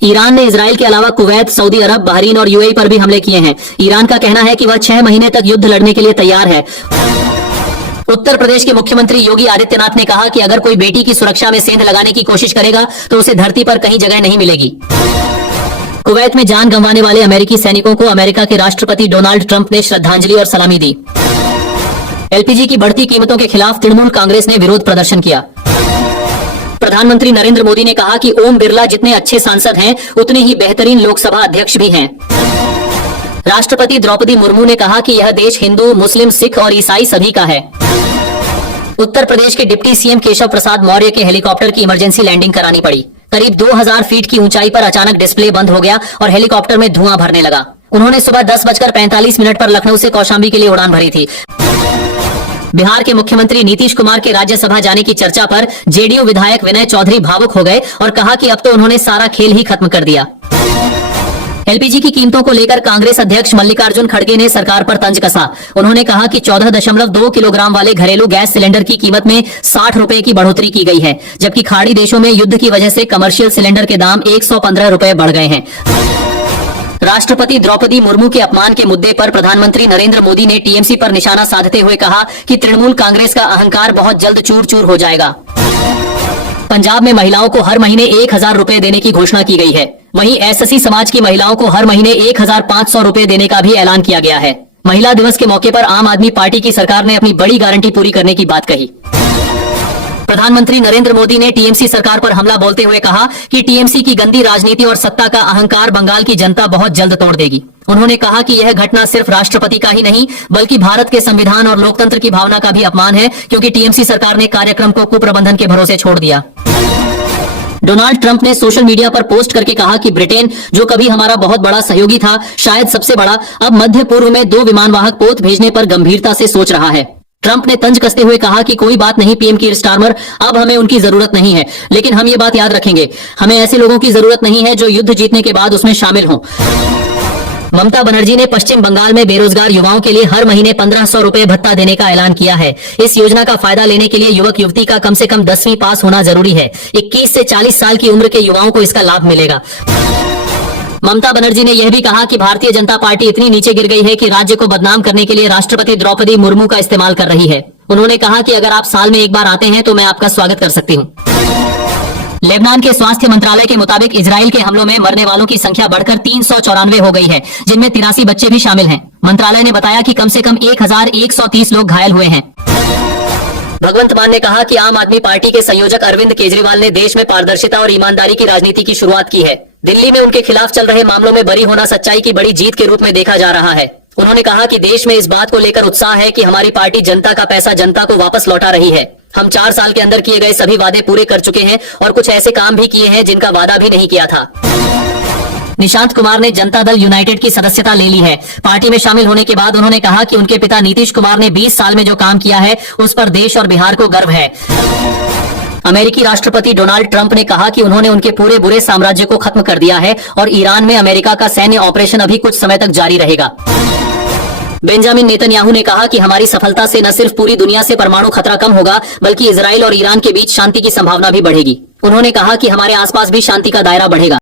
Iran ने Israel के अलावा कुवैत, सऊदी अरब, बहरीन और यूएई पर भी हमले किए हैं। ईरान का कहना है कि वह 6 महीने तक युद्ध लड़ने के लिए तैयार है। उत्तर प्रदेश के मुख्यमंत्री योगी आदित्यनाथ ने कहा कि अगर कोई बेटी की सुरक्षा में सेंध लगाने की कोशिश करेगा तो उसे धरती पर कहीं जगह नहीं मिलेगी। कुवैत में जान गंवाने वाले अमेरिकी सैनिकों को अमेरिका के राष्ट्रपति डोनाल्ड ट्रंप ने श्रद्धांजलि और सलामी दी। एलपीजी की बढ़ती कीमतों के खिलाफ तृणमूल कांग्रेस ने विरोध प्रदर्शन किया। प्रधानमंत्री नरेंद्र मोदी ने कहा कि ओम बिरला जितने अच्छे सांसद हैं, उतने ही बेहतरीन लोकसभा अध्यक्ष भी हैं। राष्ट्रपति द्रौपदी मुर्मू ने कहा कि यह देश हिंदू, मुस्लिम, सिख और ईसाई सभी का है। उत्तर प्रदेश के डिप्टी सीएम केशव प्रसाद मौर्य के हेलीकॉप्टर की इमरजेंसी लैंडिंग करानी पड़ी। करीब 2000 फीट की ऊंचाई पर अचानक डिस्प्ले बंद हो गया और हेलीकॉप्टर में धुआं भरने लगा। उन्होंने सुबह 10:45 पर लखनऊ से कौशाम्बी के लिए उड़ान भरी थी। बिहार के मुख्यमंत्री नीतीश कुमार के राज्यसभा जाने की चर्चा पर जेडीयू विधायक विनय चौधरी भावुक हो गए और कहा कि अब तो उन्होंने सारा खेल ही खत्म कर दिया। एलपीजी की कीमतों को लेकर कांग्रेस अध्यक्ष मल्लिकार्जुन खड़गे ने सरकार पर तंज कसा। उन्होंने कहा कि 14.2 किलोग्राम वाले घरेलू गैस सिलेंडर की कीमत में 60 रुपए की बढ़ोतरी की गई है, जबकि खाड़ी देशों में युद्ध की वजह से कमर्शियल सिलेंडर के दाम 115 रुपए बढ़ गए हैं। राष्ट्रपति द्रौपदी मुर्मू के अपमान के मुद्दे पर प्रधानमंत्री नरेंद्र मोदी ने टीएमसी पर निशाना साधते हुए कहा कि तृणमूल कांग्रेस का अहंकार बहुत जल्द चूर चूर हो जाएगा। पंजाब में महिलाओं को हर महीने 1000 रुपए देने की घोषणा की गई है। वहीं एससी समाज की महिलाओं को हर महीने 1500 रुपए देने का भी ऐलान किया गया है। महिला दिवस के मौके पर आम आदमी पार्टी की सरकार ने अपनी बड़ी गारंटी पूरी करने की बात कही। प्रधानमंत्री नरेंद्र मोदी ने टीएमसी सरकार पर हमला बोलते हुए कहा कि टीएमसी की गंदी राजनीति और सत्ता का अहंकार बंगाल की जनता बहुत जल्द तोड़ देगी। उन्होंने कहा कि यह घटना सिर्फ राष्ट्रपति का ही नहीं बल्कि भारत के संविधान और लोकतंत्र की भावना का भी अपमान है, क्योंकि टीएमसी सरकार ने कार्यक्रम को कुप्रबंधन के भरोसे छोड़ दिया। डोनाल्ड ट्रंप ने सोशल मीडिया पर पोस्ट करके कहा कि ब्रिटेन, जो कभी हमारा बहुत बड़ा सहयोगी था, शायद सबसे बड़ा, अब मध्य पूर्व में 2 विमानवाहक पोत भेजने पर गंभीरता से सोच रहा है। ट्रंप ने तंज कसते हुए कहा कि कोई बात नहीं पीएम कीर स्टारमर, अब हमें उनकी जरूरत नहीं है, लेकिन हम ये बात याद रखेंगे, हमें ऐसे लोगों की जरूरत नहीं है जो युद्ध जीतने के बाद उसमें शामिल हों। ममता बनर्जी ने पश्चिम बंगाल में बेरोजगार युवाओं के लिए हर महीने 1500 रुपए भत्ता देने का ऐलान किया है। इस योजना का फायदा लेने के लिए युवक युवती का कम से कम 10वीं पास होना जरूरी है। 21 से 40 साल की उम्र के युवाओं को इसका लाभ मिलेगा। ममता बनर्जी ने यह भी कहा कि भारतीय जनता पार्टी इतनी नीचे गिर गई है कि राज्य को बदनाम करने के लिए राष्ट्रपति द्रौपदी मुर्मू का इस्तेमाल कर रही है। उन्होंने कहा कि अगर आप साल में एक बार आते हैं तो मैं आपका स्वागत कर सकती हूँ। लेबनान के स्वास्थ्य मंत्रालय के मुताबिक इजराइल के हमलों में मरने वालों की संख्या बढ़कर 394 हो गई है, जिनमें 83 बच्चे भी शामिल हैं। मंत्रालय ने बताया कि कम से कम 1130 लोग घायल हुए हैं। भगवंत मान ने कहा कि आम आदमी पार्टी के संयोजक अरविंद केजरीवाल ने देश में पारदर्शिता और ईमानदारी की राजनीति की शुरुआत की है। दिल्ली में उनके खिलाफ चल रहे मामलों में बरी होना सच्चाई की बड़ी जीत के रूप में देखा जा रहा है। उन्होंने कहा कि देश में इस बात को लेकर उत्साह है कि हमारी पार्टी जनता का पैसा जनता को वापस लौटा रही है। हम 4 साल के अंदर किए गए सभी वादे पूरे कर चुके हैं और कुछ ऐसे काम भी किए हैं जिनका वादा भी नहीं किया था। निशांत कुमार ने जनता दल यूनाइटेड की सदस्यता ले ली है। पार्टी में शामिल होने के बाद उन्होंने कहा कि उनके पिता नीतीश कुमार ने 20 साल में जो काम किया है उस पर देश और बिहार को गर्व है। अमेरिकी राष्ट्रपति डोनाल्ड ट्रंप ने कहा कि उन्होंने उनके पूरे बुरे साम्राज्य को खत्म कर दिया है और ईरान में अमेरिका का सैन्य ऑपरेशन अभी कुछ समय तक जारी रहेगा। बेंजामिन नेतन्याहू ने कहा कि हमारी सफलता से न सिर्फ पूरी दुनिया से परमाणु खतरा कम होगा बल्कि इजराइल और ईरान के बीच शांति की संभावना भी बढ़ेगी। उन्होंने कहा कि हमारे आसपास भी शांति का दायरा बढ़ेगा।